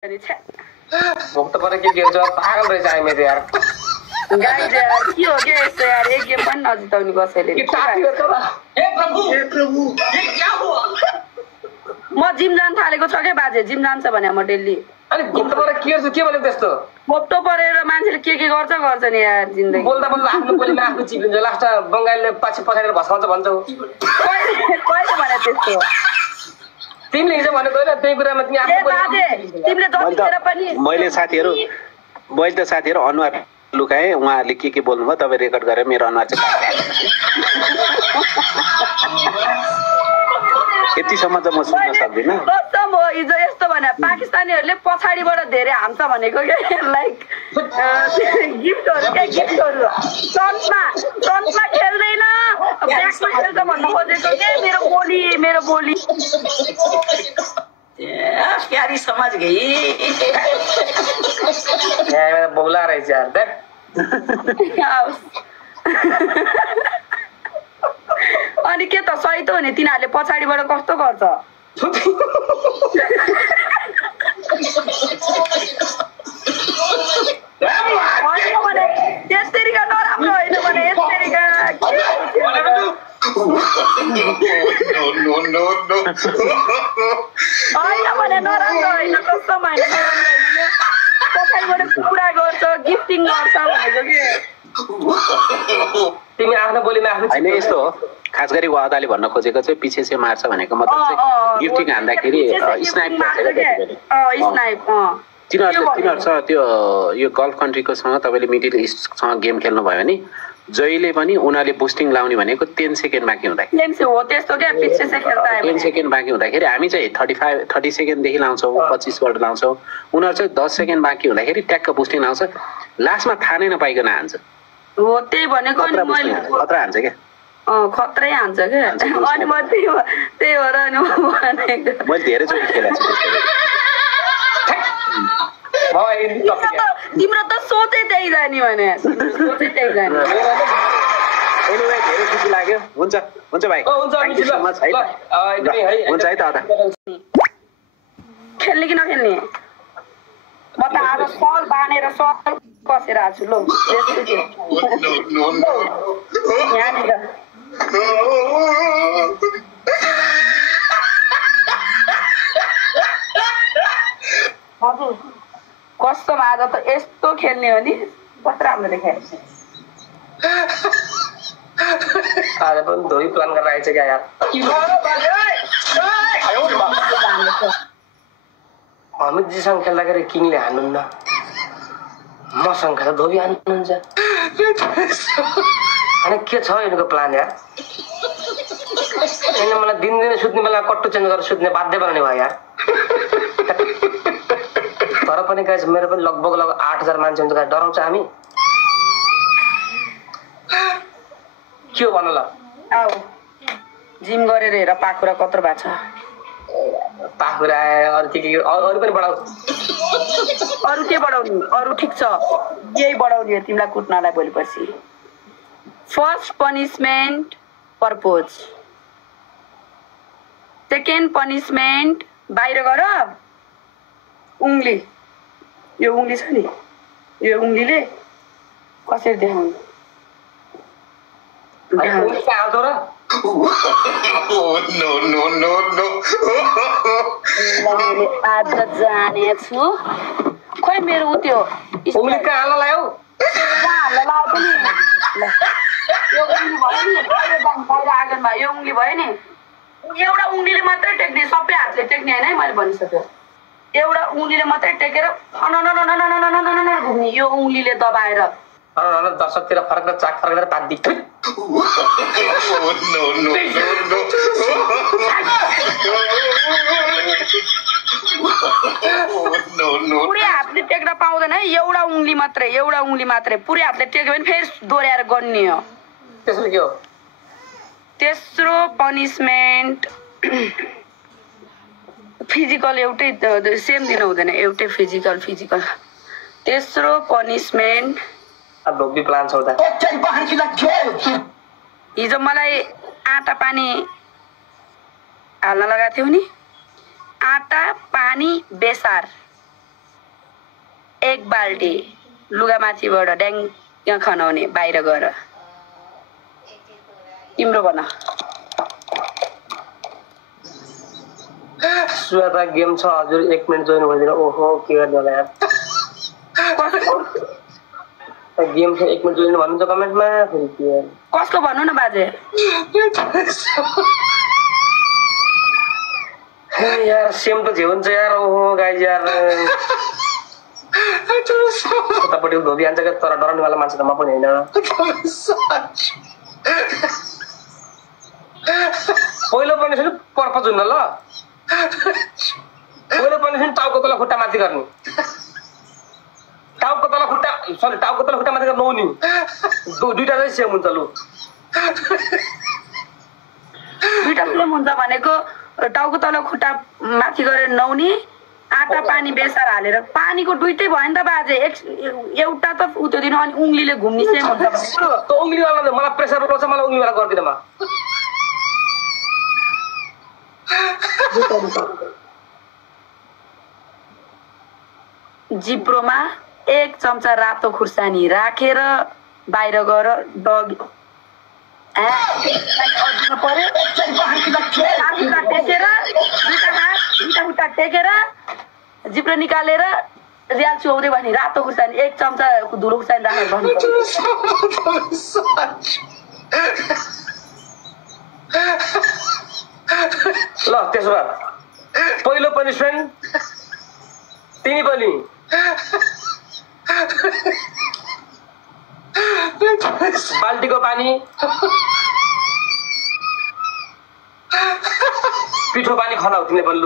भोक त परे के गर्छ पागल रहेछ आइमे त यार गाइस यार के हो के यस्तो यार एक गेम पनि नजिताउने कसैले के टाटी हो त हे प्रभु ये क्या हुआ म जिम जान थालेको छ के बाजे जिम जान्छ भने म डेली अनि भोक त परे के गर्छ के भने त्यस्तो भोक परेर मान्छेले के गर्छ नि यार जिन्दगी बोल्दा बोल्दा आफ्नो बोलीमा आफ्नो चिप्लिन्छ लास्ट बंगालीले पछि पछाडेर भस्काउँछ भन्छौ कहिले भने त्यस्तो तिमीले हिजो भनेको हैन त्यही कुरामा तिमी आफ्नो बाजे तिमीले जतिखेर पनि मैले साथीहरु अनुहार लुकाए उहाँहरुले के बोल्नुभयो तपाई रेकर्ड गरेर मेरो अनुहार चाहिँ यतिसम्म त म सुन्न सक्दिन कसम हो हिजो यस्तो भने पाकिस्तानीहरुले पछाडीबाट धेरै हान्छ भनेको के लाइक गिफ्टहरु फ्रन्टमा खेल्दैन ब्याकमा खेल्छ भन्न खोजेको के मेरो बोली प्यारी समझ गई यहाँ बोला रहेछ यार देख अनि के त सही त हो नि तिनीहरुले पछाडीबाट कस्तो गर्छ यसरीका नराम्रो होइन भने यसरीका होइन भने नराम्रो होइन कस्तो होइन पछाडिबाट कुरा गर्छ गिफ्टिङ गर्छ भनेको के तिमी आफ्नो बोलीमा आफ्नो हैन यस्तो हो खास गरी वादाले भन्न खोजेको चाहिँ पछि से मार्छ भनेको मतलब चाहिँ गिफ्टिङ हान्दाखेरि स्नाइप तिनीहरुसँग त्यो यो गल्फ कन्ट्रीकोसँग तपाईले मिडल इस्टसँग गेम खेल्नु भयो भने जहिले पनि उनीहरुले बुस्टिङ लाउने भनेको 10 सेकेन्ड बाँकी हुँदा 10 सेकेन्ड बाँकी हुँदाखेरि हामी चाहिँ 30 सेकेन्ड देखि लाउँछौं 25 पल्ट लाउँछौं उनीहरु चाहिँ 10 सेकेन्ड बाँकी हुँदाखेरि ट्याक्क बुस्टिङ लाउँछ लास्टमा थाहा नै नपाइकन हान्छ हो त्यही भनेको अनि मैले खतरा हान्छ के खतरै हान्छ के अनि म त्यही हो र अनि म भनेको मैले धेरै चोटि खेलेको छु तिम्रो त सोचै त्यही जाने भने सोचै त्यही जाने एनीवे धेरै खुसी लाग्यो हुन्छ भाइ हुन्छ है त अदा खेल्ने कि नखेल्ने म त आज सल बानेर सल कसेर आएको छु ल यहाँनिर हजुर कस्तो आज त यस्तो खेल्ने हो नि कस्तो राम्रो देखायो आज पनि धोई प्लान गरेर आइछ क्या यार अमितजीसँग खेल्दाखेरि किङले हान्नुहुन्न मसँग खेल्दा धोबी हान्नुहुन्छ अनि के छ यिनीहरूको प्लान यार यिनीले मलाई दिनदिनै सुत्ने बेला कट्टु चेन्ज गरेर सुत्ने बाध्य बनाउने भयो यार तर पनि गाइस मेरो पनि लगभग 8000 मान्छे हुन्छ डराउँछ हामी के हो भन ल आऊ जिम गरेर हेर पाखुरा कत्रो भएको छ पाखुरा अरु अरु पनि बढाऊ अरु के बढाउने अरु ठीक छ यही बढाउने हो तिमीलाई कुट्नलाई भोलिपछि first punishment propose second punishment बाहिर गर उंगली यो उंगली छ नि यो उंगलीले कसरी देखाउनु आज जाने छु खोइ मेरो उ त्यो उंगली कहाँ हाल्न लायो यो उंगली भयो नि बाहिर आँगनमा यो उंगली भयो नि एउटा उंगलीले मात्रै टेक्ने सबै हातले टेक्ने हैन मैले भनिसक्यो एउटा उंगलीले मात्रै टेकेर घुम्ने यो उंगलीले दबाएर दर्शकतिर फरक चाक फरक पात दिक्छ पुरै हातले टेक्न पाउँदैन है एउटा उंगली मात्रै पुरै हातले टेक्यो भने फेरि दोहोर्याएर गर्ने हो त्यसले के हो तेस्रो पनिशमेन्ट फिजिकल एउटै सेम दिन हुँदैन एउटै फिजिकल तेस्रो पनिशमेन्ट धोबी प्लान छ उता हिजो मलाई आटा पानी हाल्न लगाएको थियो नि आटा पानी बेसार एक बाल्टी लुगामाथिबाट ड्याङ खनाउने बाहिर गएर तिम्रो भन सुवाता गेम छ हजुर 1 मिनेट जोइन गरिदिनु ओहो के गर्ने होला यार गेम छ 1 मिनेट जोइन भन्नुहुन्छ कमेन्टमा फेरि के यार कसको भन्नु न बाजे यार सेम त झेउन्छ यार ओहो गाइज यार उतापट्टि धोबी हान्छ क्या तर डराउनेवाला मान्छे त म पनि होइन पहिलो पनि सुन पर्पज हुन्न ल पहिलो पनि सुन टाउको तल खुट्टा माथि गर्ने टाउको तल खुट्टा माथि गर्नु नि दुईटा चाहिँ सेम हुन्छ लु दुईटा सेम हुन्छ भनेको टाउको तल खुट्टा माथि गरेर नौनी आटा पानी बेसार हालेर पानीको दुईटै भयो नि त बाजे एउटा त उत्यो दिनु अनि उंगलीले घुम्ने सेम हुन्छ त्यो उंगलीवाला मलाई प्रेसर रोक्छ मलाई उंगलीवाला गर्दिन म जिब्रोमा 1 चम्चा रातो खुर्सानी राखेर बाहिर गएर डग खुट्टा टेकेर जिब्रो निकालेर रियाल चुहाउँदै भने रातो खुर्सानी 1 चम्चा धुलो खुर्सानी राखेर ल त्यसो भए पहिलो पनिसमेन्ट तिमी पनि बाल्टीको पानी पिठो पानी खनाउ तिमीले पनि